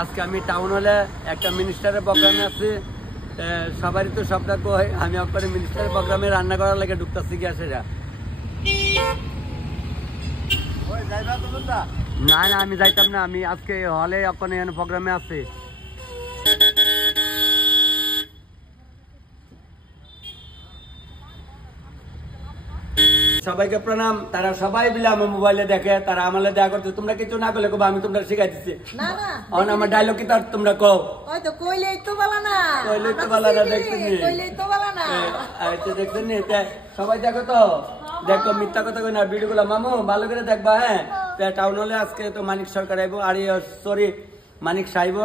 আজকে আমি টাউন হলে একটা মিনিস্টারের প্রোগ্রামে আছি। সবারই তো সবটা কই, আমি আপনার মিনিস্টারের প্রোগ্রামে রান্না করার লাগে ঢুকতেছি গ্যাসেরা। না না আমি যাইতাম না, আমি আজকে হলে এখন এখানে প্রোগ্রামে আছি। সবাইকে প্রণাম। তারা সবাই মিলে আমার মোবাইলে দেখে, তারা আমার দেখা করতে। তোমরা কিছু না করলে কব, আমি তোমরা শিখাই দিচ্ছি। আমার ডায়লগ কি তার তোমরা কও? কইলেই তো বলা না, কইলেই তো বলা না, দেখছেন নি? সবাই দেখো তো, দেখো মিথ্যা কথা কই না, ভিডিও গুলো মামু ভালো করে দেখবা। হ্যাঁ, টাউন হলে আজকে তো মানিক সরকার আইবো, আর সরি মানিক সাইব।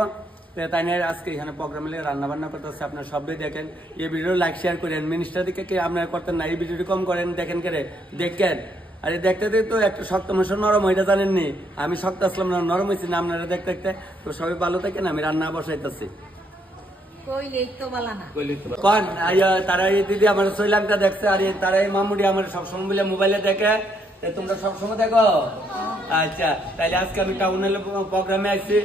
তাই না, আজকে এখানে প্রোগ্রামে রান্না বান্না করতেছে। আপনার সবাই দেখেন, এই ভিডিও লাইক শেয়ার করেন। মিনিস্টার দিকে কে আপনারা করতেন না, এই ভিডিওটি কম করেন, দেখেন করে দেখেন। আর দেখতে দেখতে তো একটা শক্ত মাংস নরম হইটা জানেননি, আমি শক্ত আসলাম না, নরম হয়েছি না আপনারা দেখতে দেখতে। তো সবাই ভালো থাকেন, আমি রান্না বসাইতেছি। তারা এই দিদি আমার শ্রীলঙ্কা দেখছে, আর তারা এই মামুডি আমার সবসময় বলে মোবাইলে দেখে। তোমরা সবসময় দেখো? আচ্ছা, তাইলে আজকে আমি টাউন হলে প্রোগ্রামে আসছি,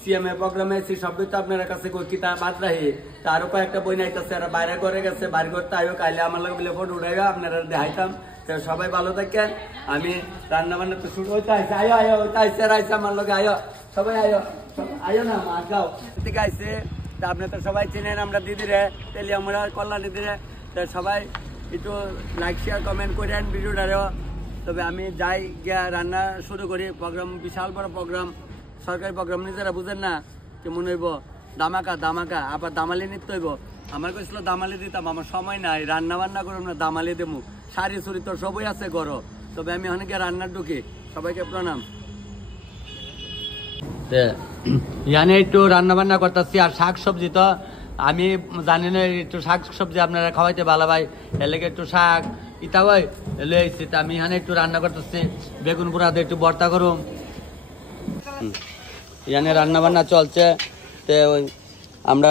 সিএমএ প্রোগ্রামে আসছি। সবই তো আপনার কাছে কিতাব বাদ রাখি। তারও কয়েকটা বই নাইতেছে, আর বাইরে করে গেছে, বাড়ি করতে আইও, কাইলে আমার লোক বলে ফটো উঠাইবা, আপনারা দেখাইতাম। সবাই ভালো থাকেন। আমি রান্না বান্না তো শুরু হইতে আইসি। আয়ো আয়ো হইতে আইসে, আইসে আমার লোক আয়ো, সবাই আয়ো, আয়ো না মা যাও থেকে আইসে। আপনি তো সবাই চিনেন আমরা দিদিরে, তেলি আমরা কল্যাণ দিদিরে। সবাই একটু লাইক শেয়ার কমেন্ট করেন ভিডিওটারেও। তবে আমি যাই গিয়া রান্না শুরু করি। প্রোগ্রাম বিশাল বড় প্রোগ্রাম, সরকারি প্রোগ্রাম। নিজেরা বুঝেন না কেমন হইব, দামাকা দামাকা। আবার দামালি নিতে হইব। আমার কইছিল দামালি দিতাম, আমার সময় নাই, রান্না বান্না করব না, দামালি দেবো। শাড়ি চুরি তো সবই আছে ঘর। তবে আমি অনেকে রান্নার ঢুকি। সবাইকে প্রণাম। এখানে একটু রান্না বান্না করতেছি, আর শাক সবজি তো আমি জানি না, একটু শাক সবজি আপনারা খাওয়াইতে ভালো ভাই, এর লেগে একটু শাক ইতা হয় লইছি। আমি এখানে একটু রান্না করতেছি, বেগুন পোড়া দিয়ে একটু ভর্তা করুম। এখানে রান্না বান্না চলছে। আমরা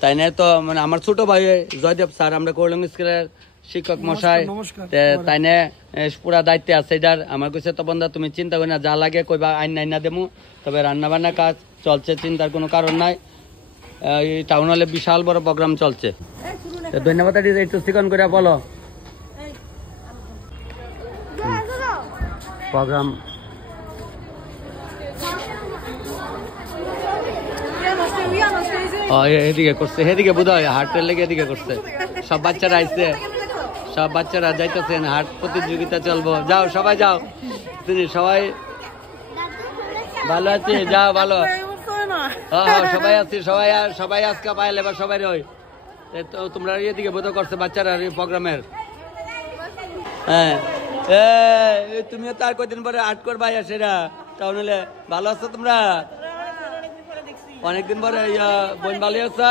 তাই না, তো মানে আমার ছোট ভাই জয়দেব স্যার, আমরা করলাম স্কুলের শিক্ষক মশাই, তাই না পুরা দায়িত্বে আছে এটার। আমার কাছে তো বন্ধা তুমি চিন্তা করি না, যা লাগে কইবা আইন নাই না দেবো। তবে রান্না বান্না কাজ চলছে, চিন্তার কোনো কারণ নাই। এই টাউন হলে বিশাল বড় প্রোগ্রাম চলছে। ধন্যবাদ। একটু চিকন করে বলো প্রোগ্রাম। এদিকে করছে, সেদিকে বোধ হয় হাটের লেগে এদিকে করছে। সব বাচ্চারা আইছে, সব বাচ্চারা যাইতেছেন, হাট প্রতিযোগিতা চলবো। যাও সবাই যাও, তুমি সবাই ভালো আছে, যাও ভালো। সবাই আছি, সবাই সবাই আজকে পাইলে বা সবাই ওই তোমরা এদিকে বোধ করছে বাচ্চারা প্রোগ্রামের। হ্যাঁ, তুমিও তার কদিন পরে আট করবা সেরা তাহলে। ভালো আছো তোমরা? অনেকদিন পরে বোন ভালো আছো?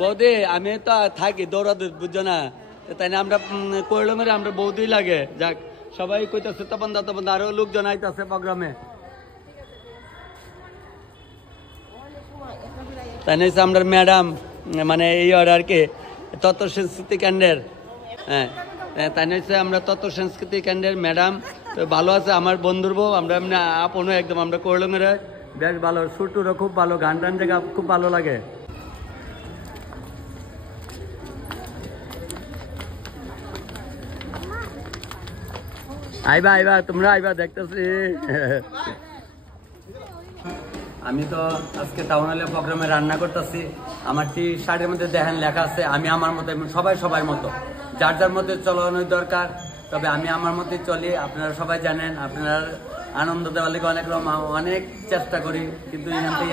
বৌদি আমি তো থাকি দৌড়াদৌড়, বুঝছো না? তাই না, আমরা করলাম, আমরা বৌদি লাগে। যাক, সবাই কইতেছে তপন দা তপন দা, আরো লোকজন আইতেছে প্রোগ্রামে। তাই না, আমরা ম্যাডাম মানে এই আর কি তত্ত্ব সংস্কৃতি কেন্দ্রের। হ্যাঁ, তাই না, আমরা তত্ত্ব সংস্কৃতি কেন্দ্রের ম্যাডাম। তো ভালো আছে আমার বন্ধুর বউ, আমরা এমনি আপনও একদম। আমরা করলাম বেশ ভালো, সুরটুরও খুব ভালো, গান টান জায়গা খুব ভালো লাগে। আইবা আইবা, তোমরা আইবা, দেখতেছি। আমি তো আজকে টাউন হলে প্রোগ্রামে রান্না করতেছি। আমার টি শার্টের মধ্যে দেখেন লেখা আছে আমি আমার মতো, সবাই সবার মতো, যার যার মধ্যে চলানোর দরকার। তবে আমি আমার মতোই চলি, আপনারা সবাই জানেন। আপনারা আনন্দ দেওয়ার লেগে অনেক চেষ্টা করি, কিন্তু এখান থেকে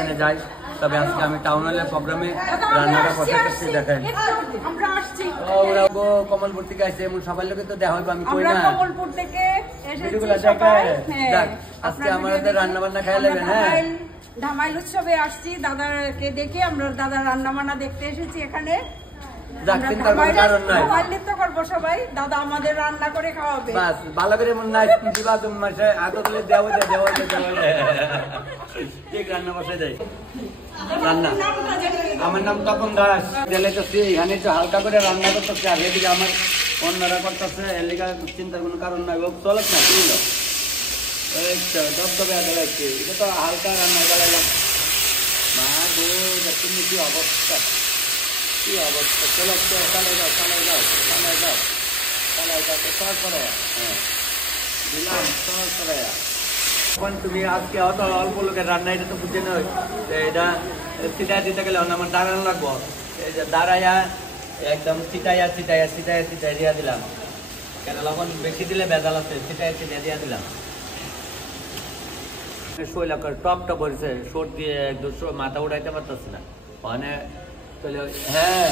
এনে যাই। তবে আজকে আমি টাউন হলে প্রোগ্রামে রান্নাটা বসাইতেছি। দেখেন ওরা কমলপুর থেকে আসছে, এমন সবার লোকে তো দেখা হইব, আমি কই না আজকে আমাদের রান্না বান্না খাই লাগবে। হ্যাঁ, ধামাইল উৎসবে আসছি, দাদাকে দেখে আমরা দাদার রান্না বান্না দেখতে এসেছি এখানে। সবাই দাদা আমাদের রান্না করে খাওয়াবে, ভালো করে মনে হয় রান্না বসে যায়। রান্না আমার নাম তপন দাস, এখানে হালকা করে রান্না করতেছে। আর এদিকে আমার অন্যরা করতেছে, এর লেগে চিন্তার কোনো কারণ নাই। চলক না, দবদবে লাগছে, এটা তো হালকা রান্না করালাম। তুমি কি অবস্থা, কি অবস্থা। চলো চালাই যাও চালাই যাও চালাই যাও চালাই যাও সর করে। হ্যাঁ দিলাম সর করে। এখন তুমি আজকে অত অল্প লোকের রান্না, এটা তো বুঝে নয়, এটা চিটাই দিতে গেলে আমার দাঁড়ানো লাগবো। এই যে দাঁড়াইয়া একদম চিটাইয়া চিটাইয়া চিটাইয়া চিটাই দিয়া দিলাম, কেন লবণ বেশি দিলে ভেজাল আছে, চিটাইয়া চিটাই দিয়া দিলাম। শৈলা করে টপ টপ হয়েছে, সর দিয়ে একদম মাথা উঠাইতে পারতেছে না মানে চলে। হ্যাঁ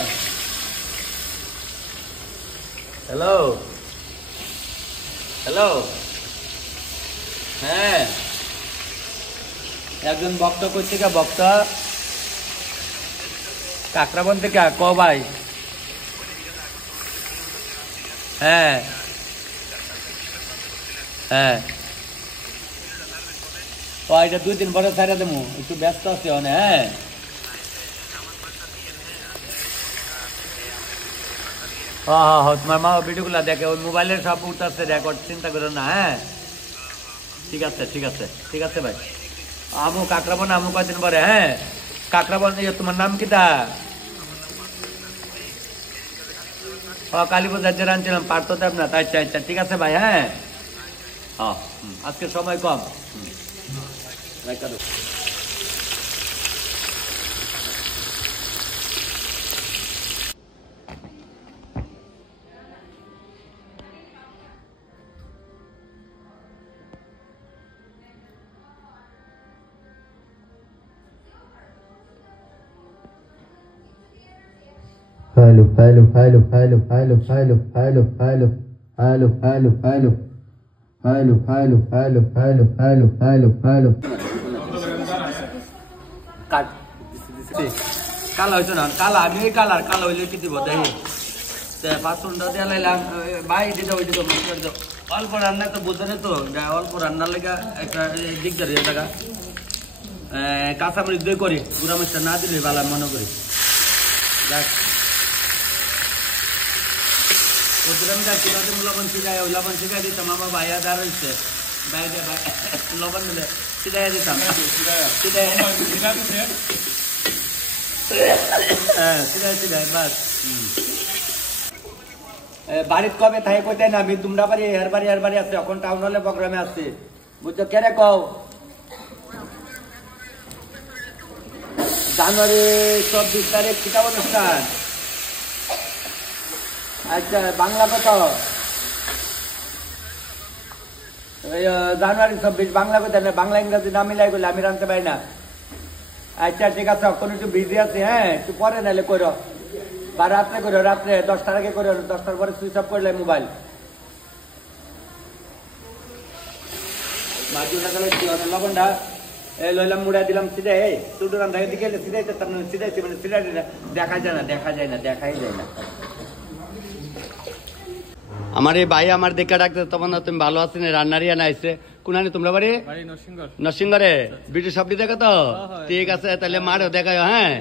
হ্যালো হ্যালো, হ্যাঁ একজন ভক্ত করছে কে ভক্ত কাকরাবন থেকে ক ভাই। হ্যাঁ হ্যাঁ ও এটা 2-3 পরে ছাড়া দেবো, একটু ব্যস্ত আছে অনেক। হ্যাঁ হ্যাঁ হ্যাঁ তোমার মা ভিডিওগুলো দেখে, ওই মোবাইলের সব উঠতেছে রেকর্ড, চিন্তা করো না। হ্যাঁ ঠিক আছে ঠিক আছে ঠিক আছে ভাই। আমু কাকরাবন আমু কদিন পরে। হ্যাঁ কাকরাবন, তোমার নাম কিটা? ও কালী পূজার যে রানছিলাম পারতো দেব না, আচ্ছা আচ্ছা ঠিক আছে ভাই। হ্যাঁ হ্যাঁ আজকে সময় কম। Hello, hello, hello, hello, hello, hello, hello, hello, hello, hello, hello, hello, hello, hello, hello, hello, hello, hello. কালা হইতো না, কালা আমি কালার কালো হইলে কি দিব দেখি। পাঁচটা দিয়ে লাইলাম ভাই, দিতে ওই দিতে অল্প রান্না তো বুঝে তো, অল্প রান্নার লেগে একটা দিকদার হয়ে থাকা। কাঁচামরিচ দিয়ে করি, গুঁড়া মরিচটা না দিলে ভালো মনে করি। দেখ লবণ শিখাই, ওই লবণ শিখাই দিতাম, আমার ভাইয়া দাঁড় হয়েছে লবণ দিলে শিখাই দিতাম। হ্যাঁ শিখাই শিখাই বাস। বাড়ির কবে থাকে কোথায় না, আমি তোমরা বাড়ি এর বাড়ি এর বাড়ি আছে, এখন টাউন হলে প্রোগ্রামে আসছে বুঝছো। কেরে কও জানুয়ারি 24 তারিখ কিতাব অনুষ্ঠান। আচ্ছা বাংলা কত? জানুয়ারি 24 বাংলা কোথায় না, বাংলা ইংরেজি না মিলাই গেলে আমি রাখতে পারি না। আচ্ছা ঠিক আছে, এখন একটু বিজি আছে। হ্যাঁ একটু পরে নাহলে করো, বা রাত্রে করো, রাত্রে 10টার আগে করো, 10টার পরে সুইচ অফ করলে মোবাইল। লবণটা লইলাম মুড়া দিলাম সিধা, এই দুটো রান দেখে দিকে সিধাইতে সিধাইছে মানে সিধাই দেখা যায় না, দেখা যায় না, দেখাই যায় না। আমার এই ভাই আমার দেখা ডাকতে, তখন তুমি ভালো আছেন, রান্নারিয়া না আইসে কোনানি তোমরা বাড়ি নরসিংগড়ে ব্রিটিশ সবটি দেখো তো। ঠিক আছে তাহলে মারেও দেখায়। হ্যাঁ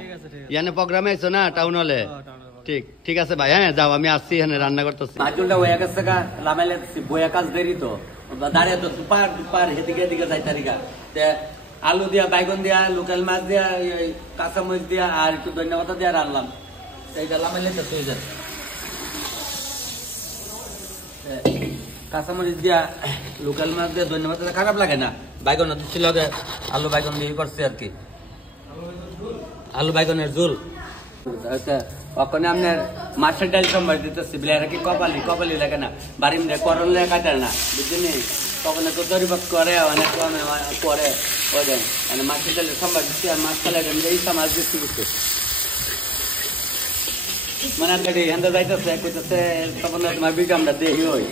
ইয়ানে প্রোগ্রামে আইসো না টাউন হলে। ঠিক ঠিক আছে ভাই। হ্যাঁ যাও আমি আসছি, এখানে রান্না করতেছি। মাছুলটা হয়ে গেছে গা লামাইলে বইয়া কাজ দেরি তো দাঁড়িয়ে তো দুপার দুপার এদিকে এদিকে যাই তারিখা। আলু দিয়া, বাইগন দিয়া, লোকাল মাছ দিয়া, কাঁচামরিচ দিয়া আর একটু ধন্যবাদ দিয়া রান্নাম, এইটা লামাইলে তো হয়ে যায়। কাঁচামরিচ দিয়া, লোকাল মাছ দিয়া, ধন্যবাদ খারাপ লাগে না। বাইগন ছিল আলু বাইগন দিয়ে করছে আর কি, আলু বাইগনের ঝোল। আচ্ছা ওখানে আপনার মাছের ডাল সম্বার দিতেছি, বিলেরা কি কপালি কপালি লাগে না, বাড়ি করল কাটার না বুঝলি। তখন তো দরিবাদ করে অনেক করে ওই দেন, মানে মাছের ডালের সম্বার দিচ্ছি আর মাছ খেলে এইসব মাছ দিচ্ছি বুঝতে মানে গাড়ি হেন্দা যাইতেছে কইতেছে, তখন তোমার ভিডিও আমরা দেখি। ওই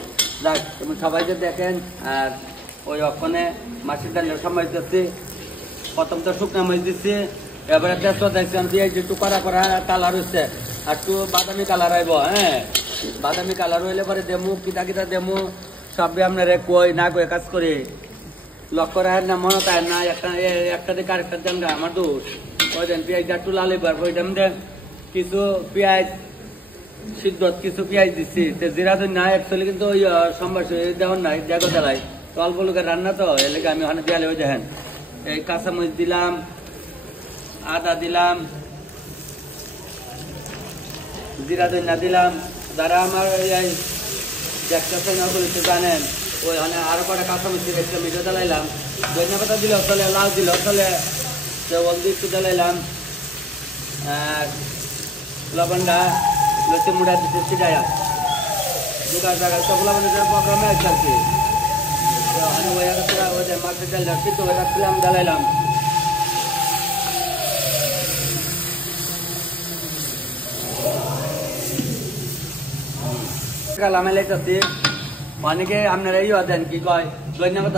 যাক তুমি সবাই যে দেখেন। আর ওই ওখানে মাছের ডালের সম্বার দিচ্ছি, প্রথম তো শুকনা মাছ দিচ্ছি, এবারে তেজপাতা দেখছেন দিয়ে একটু কড়া করা কালার হচ্ছে, আর একটু বাদামি কালার আইব। হ্যাঁ বাদামি কালার হইলে পরে দেমু কিতা কিতা দেমু সবই আপনার কই না কই কাজ করি লক্ষ্য রাখেন না, মনে তাই না। একটা দিকে আরেকটা দেন আমার দোষ। ওই দেন পেঁয়াজটা একটু লাল এবার ওই দেন দেন কিছু পেঁয়াজ সিদ্ধ, কিছু পেঁয়াজ দিচ্ছি, জিরা তো না অ্যাকচুয়ালি কিন্তু ওই সম্বার দেওয়ার নাই, দেখো দেলাই তো অল্প লোকের রান্না তো এলাকা আমি ওখানে দেয়ালে ওই দেখেন এই কাঁচামরিচ দিলাম, আদা দিলাম, জিরা ধনিয়া দিলাম। যারা আমার দেখতেছেন ওগুলো তো জানেন, ওইখানে আরো কটা কাঁচামরিচ একটা মিঠে জ্বালাইলাম, ধনিয়া পাতা দিলেও চলে, লাউ দিলেও চলে, হলদি একটু জ্বালাইলাম, লবণটা লসি মুড়া দিতে ছিটাইয়া দুটা জায়গায় সব লবণের প্রোগ্রামে আছে আর কি। তো আমি ওই মাছের ডাল যাচ্ছি তো ওইটা ছিলাম জ্বালাইলাম। অনেকে আপনারা ইয়ে দেন কি কয়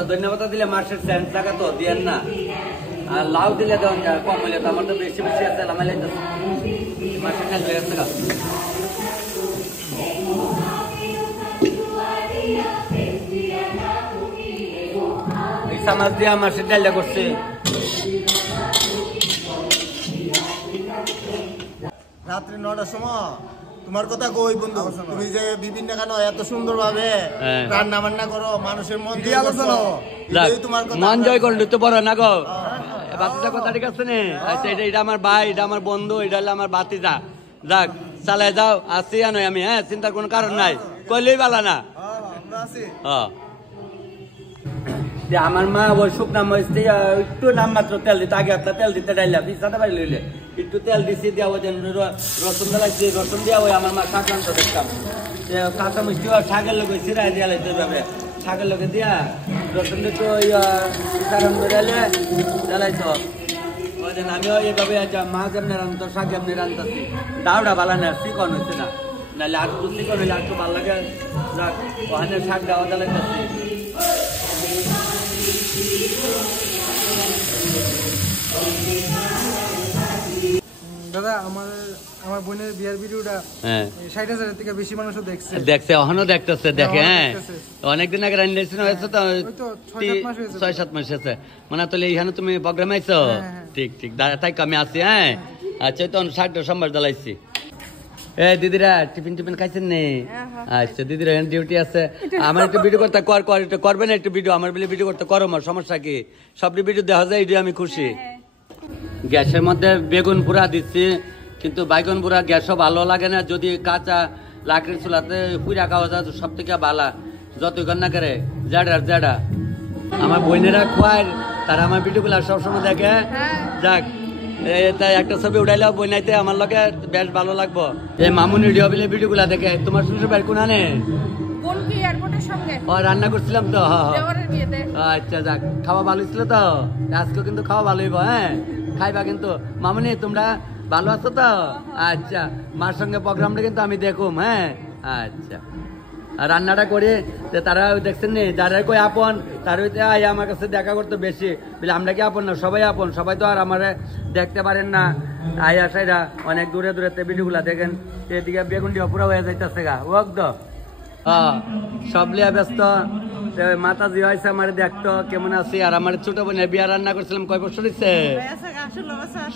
ধন্যবাদ দিলে মাছের সেন্ট টাকা তো দিয়েন না, আর লাউ দিলে দেওয়া যায় কম হইলে, তো আমার তো বেশি বেশি আছে লামাইলে মাছের সেন্ট হয়ে গেছে। ইসা মাছ দিয়ে মাছের ডালটা করছে। রাত্রি 9টার সময় তোমার কথা কই বন্ধু, তুমি যে বিভিন্ন কেন এত সুন্দর ভাবে রান্না বান্না করো, মানুষের মন জয় করছো, তোমার কথা মন জয় করলে তো বড় না গো বাতিজা, কথা ঠিক আছে না? আচ্ছা এটা আমার ভাই, এটা আমার বন্ধু, এটা হলো আমার বাতিজা। যাক চালাই যাও, আসছি নয় আমি, হ্যাঁ চিন্তার কোনো কারণ নাই, কইলেই বালা না। আমার মা ওই শুকনা মরিচ দিয়ে একটু নাম মাত্র তেল দিতে, আগে একটা তেল দিতে ডাইলা পিছাতে পারি লইলে একটু তেল দিছি দিয়া ওই রসুন দিলাইছি, রসুন দিয়া ওই আমার মা শাক রান্ত দেখতাম, কাঁচা মিষ্টি শাকের লোক সিরাই দিয়া লাইতে যাবে, শাকের লোকে দিয়া রসুন একটু জ্বালাইছ। আমিও এইভাবে মা যেমনি রান্ত শাক যেমনি রান্তাছি, ডাউটা ভালো না, চিকন হয়েছে না, নাহলে আর একটু চিকন হইলে আর একটু ভালো লাগে। যাক ওখানে শাক দেওয়া জ্বালাইতেছি। দাদা আমার বোনের বিয়ার ভিডিওটা 60,000 থেকে বেশি মানুষ দেখছে এখনো দেখতেছে, দেখে হ্যাঁ অনেকদিন আগে রান্না হয়েছে তো 6-7 মাস হয়েছে মানে, তাহলে এইখানে তুমি প্রোগ্রামে আইছো? ঠিক ঠিক তাই আমি আসি। হ্যাঁ আচ্ছা তো শাকটা সোমবার জ্বালাইছি। দিদিরা টিফিন খাইছেন নি? আচ্ছা দিদিরা ডিউটি আছে, আমার একটু ভিডিও করতে করবে না একটু ভিডিও, আমার বলে ভিডিও করতে করো, সমস্যা কি? সব ভিডিও দেখা যায়, এই আমি খুশি। গ্যাসের মধ্যে বেগুন পুরা দিচ্ছি, কিন্তু বাইগুন পুরা গ্যাসও ভালো লাগে না, যদি কাঁচা লাকড়ির চুলাতে পুরা খাওয়া যায় সব থেকে ভালো, যতই না করে জেডা আমার বোনেরা খোয়ায়, তারা আমার ভিডিওগুলো সবসময় দেখে। যাক তাই একটা ছবি উঠাইলে বইনাইতে আমার লগে বেশ ভালো লাগবো। এই মামুনি ভিডিও গুলা দেখে। তোমার শ্বশুর বাড়ি কোন আনে? রান্না করছিলাম তো। আচ্ছা যাক, খাওয়া ভালো ছিল তো, আজকে কিন্তু খাওয়া ভালো হইব। হ্যাঁ খাইবা কিন্তু। মামুনি তোমরা ভালো আছো তো? আচ্ছা মার সঙ্গে প্রোগ্রামটা কিন্তু আমি দেখুম। হ্যাঁ আচ্ছা রান্নাটা করে তারা দেখছেন নি, যারা কই আপন তার আমার কাছে দেখা করতে বেশি বলে, আমরা কি আপন না? সবাই আপন, সবাই তো আর আমার দেখতে পারেন না। আয়া সাইরা অনেক দূরে দূরে ভিডিওগুলা দেখেন, এদিকে বেগুনটি অপুরা হয়ে যাইতেছে গা ওয়াকদ সব লিয়া ব্যস্ত। মাতাজি হয়েছে আমার দেখতো কেমন আছি। আর আমার ছোট বোনের বিয়া রান্না করছিলাম কয় বছর হচ্ছে?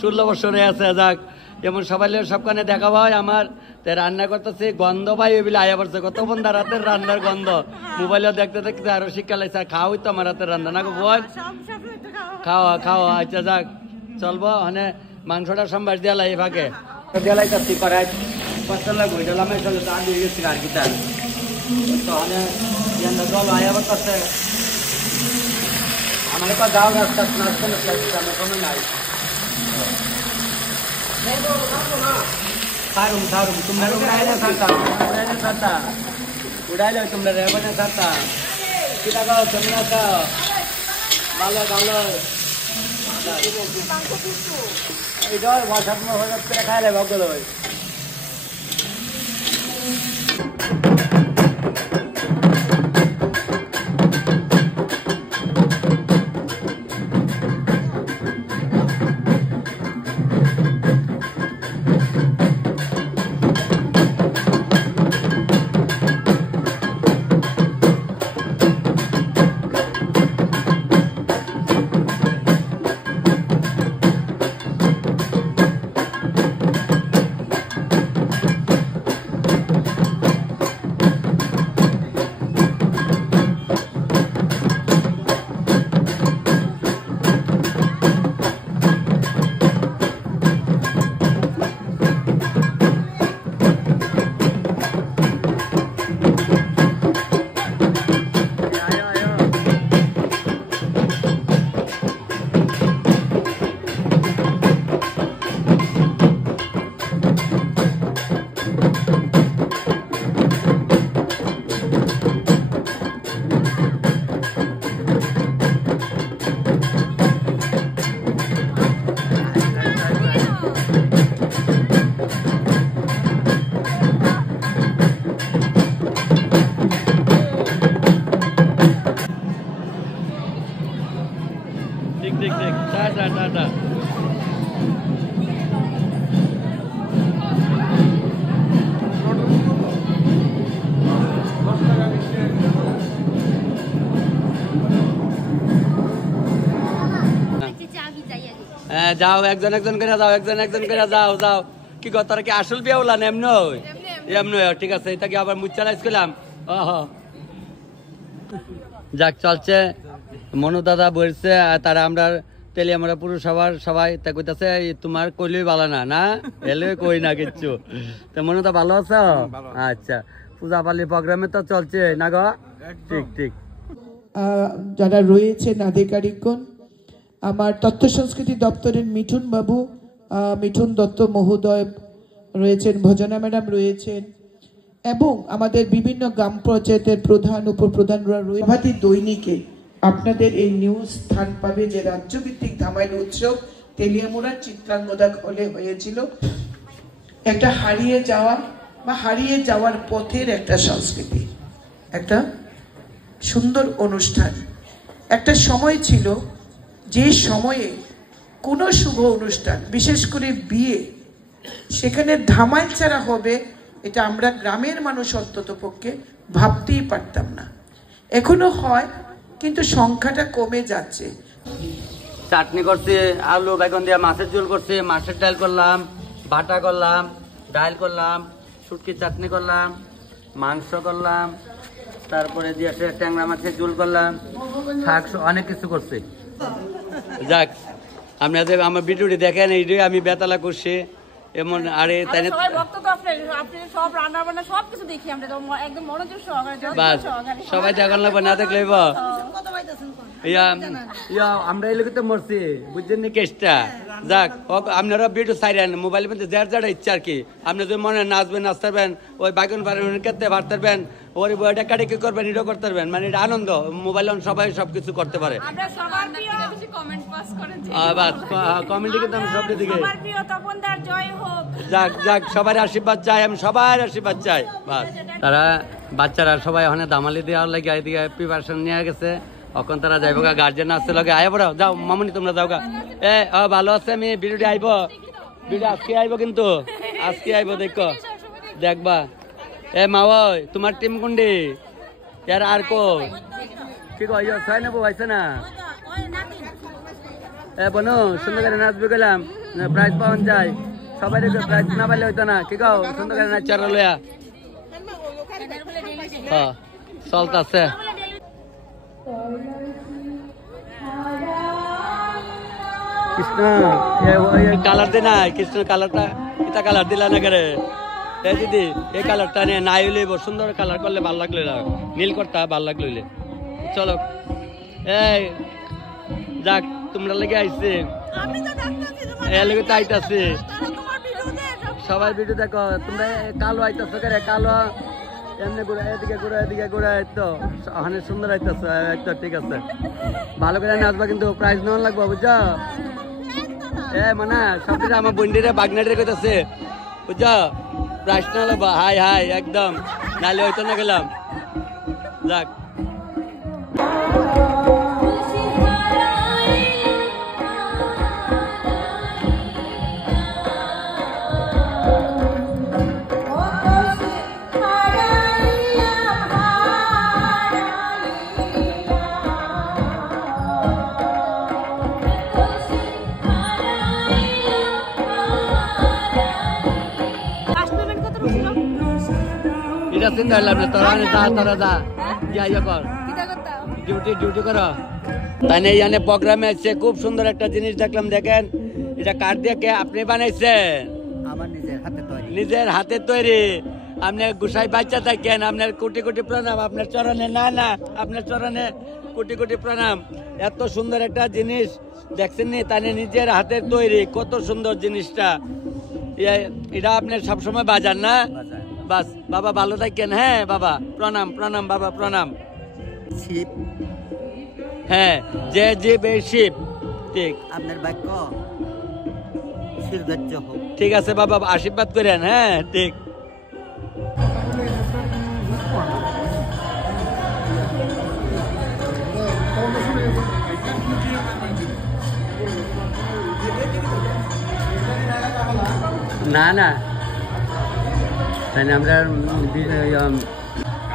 16 বছর আছে। যাক যেমন সবাই সবখানে দেখা হয় আমার রান্না করতেছে, গন্ধ পাই ওই বলে আয়া পড়ছে কত বন্ধা রাতের রান্নার গন্ধ। মোবাইলে দেখতে দেখতে আরো শিক্ষা লাগছে। খাওয়াই তো আমার হাতের রান্না না গো বল, খাওয়া খাওয়া। আচ্ছা যাক চলবো। মানে মাংসটা সম্বাস দেয়ালাই ভাগে দেয়ালাইতাছি করাই কষ্ট লাগবে, এটা লামাই চলে তো আগে গেছি আর কি। তার তো জল আয়া পড়তেছে আমার একটা গাও গাছ কোনো নাই। সারুম সারুম তোমরা উড়াইলে সারতা, উড়াইলে সারতা, উড়াইলে তোমরা রেবনে সারতা। কিটা গাও তুমি আছো ভালো ভালো এটা ওয়াশাপ হয়ে যাচ্ছে, খাইলে ভাগলো ভাই। হ্যাঁ যাও, একজন একজন করে যাও, একজন একজন করে যাও যাও। কি কর তোরা কি আসল বিয়ে হলা না এমনি? এমনি ঠিক আছে, এটাকে আবার মুচ্চারাইজ করলাম। যাক চলছে, মনু দাদা বলছে তারা আমরা তেলি আমরা পুরসভার সবাই তা কইতাছে তোমার কইলেই ভালো না, না এলে কই না কিচ্ছু। তো মনু দা ভালো আছো? আচ্ছা, পূজা পালি প্রোগ্রামে তো চলছে না গো? ঠিক ঠিক। যারা রয়েছেন আধিকারিকগণ, আমার তথ্য সংস্কৃতি দপ্তরের মিঠুন বাবু, মিঠুন দত্ত মহোদয় রয়েছেন, ভজনা ম্যাডাম রয়েছেন, এবং আমাদের বিভিন্ন গ্রাম পঞ্চায়েতের প্রধান উপপ্রধানরা রয়েছে। প্রভাতী দৈনিকে আপনাদের এই নিউজ স্থান পাবে যে রাজ্যভিত্তিক ধামাইল উৎসব তেলিয়ামুড়ার চিত্রাঙ্গদা হলে হয়েছিল। একটা হারিয়ে যাওয়া বা হারিয়ে যাওয়ার পথের একটা সংস্কৃতি, একটা সুন্দর অনুষ্ঠান। একটা সময় ছিল যে সময়ে কোনো শুভ অনুষ্ঠান, বিশেষ করে বিয়ে, সেখানে ধামাইল ছাড়া হবে এটা আমরা গ্রামের মানুষ অন্তত পক্ষে ভাবতেই পারতাম না। এখনো হয় কিন্তু সংখ্যাটা কমে যাচ্ছে। চাটনি করছে, আলু বেগুন দিয়ে মাছের ঝোল করছে, মাছের ডাল করলাম, বাটা করলাম, ডাল করলাম, শুটকির চাটনি করলাম, মাংস করলাম, তারপরে দিয়ে ট্যাংরা মাছের ঝোল করলাম, শাক, অনেক কিছু করছে। যাক আপনাদের আমার ভিডিওটি দেখেন, এইটাই আমি বেতালা করছি এমন। আরে তাই না, সবাই দেখান লাগবে, না দেখলে আমরা এই লোকে তো মরছি, বুঝছেন নি কেসটা। যাক আপনারা ভিডিও সাইরেন মোবাইলের মধ্যে যার যার ইচ্ছা আর কি। আপনি যদি মনে নাচবেন, নাচতে পারবেন, ওই বাগুন পারবেন, কেটে ভাড়তে পারবেন, ওর বইটা কাটি কি করবেন, এটাও করতে পারবেন। মানে এটা আনন্দ, মোবাইল সবাই সবকিছু করতে পারে। কমেন্ট কিন্তু আমি সব দিকে যাক যাক সবার আশীর্বাদ চাই, আমি সবার আশীর্বাদ চাই। বাস তারা বাচ্চারা সবাই ওখানে দামালি দেওয়ার লাগে এদিকে প্রিপারেশন নিয়ে গেছে। এখন তারা যাইব গা, গার্জেন আসতে লাগে, আয় পড়াও যাও মামুনি তোমরা যাও গা। ভালো আছে, আমি ভিডিওটি আইব, ভিডিও আজকে আইব, কিন্তু আজকে আইব, দেখো দেখবা। মা ওই তোমার টিম কোনটি ইয়ার আর কো কি কয় ছয় নেবো হয়েছে না? বনু সুন্দর করে নাচবে গেলাম, প্রাইজ পাওয়া যায়। সবাই প্রাইজ না পাইলে হইতো না, কি কও? সুন্দর করে নাচ চারা লইয়া চলতেছে। কৃষ্ণ কালার দে না, কৃষ্ণ কালারটা এটা কালার দিলা না করে দিদি, এই কালারটা নিয়ে নাই হইলে সুন্দর কালার করলে ভাল লাগলো, নীল করতে ভাল লাগলো। চলো এই যাক তোমরা লেগে আইছে, আইতাছে সবাই ভিডিও দেখো। তোমরা কালো আইতাছো করে, কালো এমনি ঘুরে এদিকে ঘুরে এদিকে ঘুরে, তো অনেক সুন্দর আইতাছো একটা। ঠিক আছে, ভালো করে নাচবা, কিন্তু প্রাইজ নেওয়া লাগবো বুঝছো? মানে সবকিছু আমার বন্ডিরে বাগনাটিরে কইতাছে বুঝছো, প্রাইজ নেওয়া লাগবো। হাই হাই একদম, নাহলে হইতো না গেলাম। যাক চিন্তা করলাম না, তোরা তোরা যা ইয়ে কর, ডিউটি করো। তাই না এখানে প্রোগ্রামে আসছে, খুব সুন্দর একটা জিনিস দেখলাম। দেখেন এটা কাঠ দিয়ে কে আপনি বানাইছেন? আমার নিজের হাতে তৈরি। আপনি গুসাই বাচ্চা থাকেন, আপনার কোটি কোটি প্রণাম আপনার চরণে। না না, আপনার চরণে কোটি কোটি প্রণাম। এত সুন্দর একটা জিনিস দেখছেন নি, তাই নিজের হাতের তৈরি, কত সুন্দর জিনিসটা। এটা আপনার সবসময় বাজার না? বাস বাবা ভালো থাকেন। হ্যাঁ বাবা প্রণাম, প্রণাম বাবা প্রণাম। শিব, হ্যাঁ যে জীব এই শিব। ঠিক, আপনার বাক্য শিরধার্য হোক। ঠিক আছে বাবা, আশীর্বাদ করেন। হ্যাঁ ঠিক। না না তাই আমরা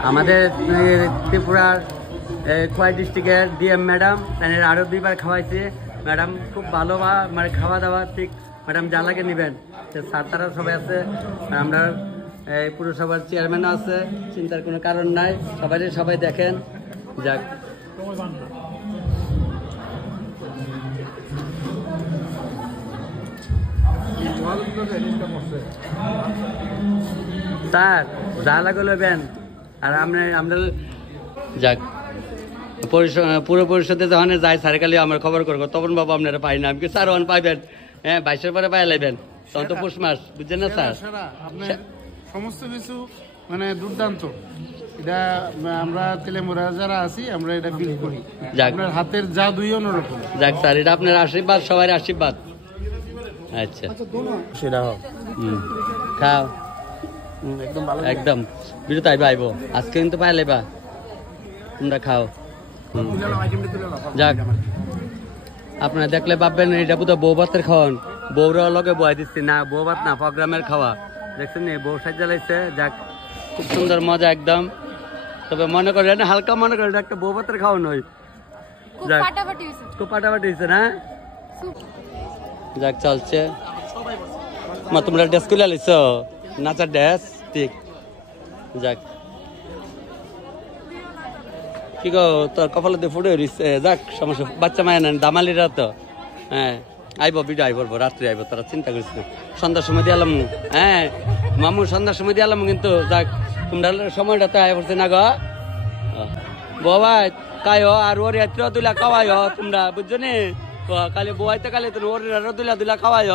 আমাদের ত্রিপুরার খোয়াই ডিস্ট্রিক্টের ডিএম ম্যাডাম তাই আরো 2বার খাওয়াইছে। ম্যাডাম খুব ভালো মানে খাওয়া দাওয়া ঠিক ম্যাডাম যা লাগে নেবেন। স্যার তারা সবাই আছে, আমরা এই পুরসভার চেয়ারম্যানও আছে, চিন্তার কোনো কারণ নাই, সবাই দেখেন। যাক স্যার যা লাগে লইবেন। আর আমরা যাক পুরো পরিষদে যখন যাই স্যার খালি আমার খবর করবো, তখন বাবা আপনারা পাই না, আমি কি স্যার ওখানে পাইবেন, হ্যাঁ 22-এর পরে পাই লাইবেন, তখন তো পুষ মাস, বুঝছেন না স্যার? সমস্ত কিছু মানে দুর্দান্ত, এটা আমরা তেলেমুরা যারা আছি আমরা এটা ফিল করি। আপনার হাতের জাদুই অন্যরকম। যাক স্যার, এটা আপনার আশীর্বাদ, সবার আশীর্বাদ। আচ্ছা সেটা হোক, খাও একদম ভালো, একদম বিরত আইব আজকে কিন্তু পাই লাইবা, তোমরা খাও। যাক আপনারা দেখলে ভাববেন এটা বুধ বউ ভাতের খাওয়ান, বউরা লগে বয়াই দিচ্ছি না, বউ ভাত না, প্রোগ্রামের খাওয়া। দেখছেন নি বউ সাজা লাগছে, যাক খুব সুন্দর মজা একদম। তবে মনে করেন হালকা মনে করেন একটা বউ ভাতের খাওয়া নয়, যাক খুব পাটাপাটি হয়েছে না। যাক চলছে মা, তোমরা ড্রেস খুলে লিছ, নাচার ড্রেস ঠিক। যাক কি গো তোর কপালে দিয়ে ফুটে রইছে, যাক সমস্যা, বাচ্চা মায় না, দামালিরা তো হ্যাঁ আইব, ভিডিও আইব, রাত্রে আইব, তোরা চিন্তা করিস না, সন্ধ্যার সময় দিয়ে আলাম, হ্যাঁ মামু সন্ধ্যার সময় দিয়ে আলাম, কিন্তু যাক তোমরা সময়টা তো আয় পড়ছে না গো বাবা, কায়ো আর ওর এত্র দুলা খাওয়াই তোমরা, বুঝছো নি? কালি বউাইতে কালি তুমি ওর দুলা খাওয়াই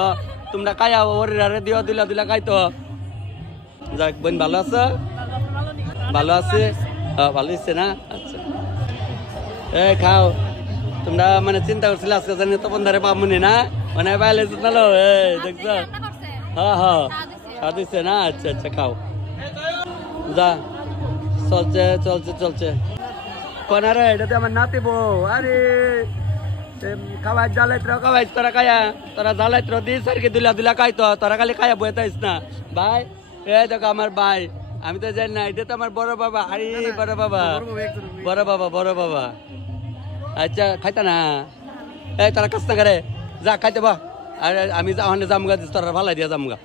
তোমরা, কায়া ওর দিও দুলা খাইতো। যাক বোন ভালো আছো? ভালো আছে, ভালো হচ্ছে না? আচ্ছা এ খাও, তোমরা মানে চিন্তা করছিল আজকে জানি তপন ধারে পাবনি না, মানে বাইলে নালো দেখছ, হ্যাঁ হ্যাঁ স্বাদ হচ্ছে না? আচ্ছা আচ্ছা খাও, যা চলছে চলছে চলছে। কোন আরে এটাতে আমার নাতি বউ, আরে খাওয়াই জ্বালাইত্র খাওয়াই, তোরা খায়া তোরা জ্বালাইত্র দিস আর কি, দুলা খাইতো, তোরা খালি খায়া বয়ে থাইস না ভাই। এই দেখো আমার ভাই, আমি তো জানি না, এটা তো আমার বড় বাবা। আরে বড় বাবা, বড় বাবা, বড় বাবা। আচ্ছা খাইতা না, এই তোরা কাজ না করে, যা খাইতে বা, আর আমি যাওয়ানে জামগা দিস, তোরা ভালাই দিয়া জামগা।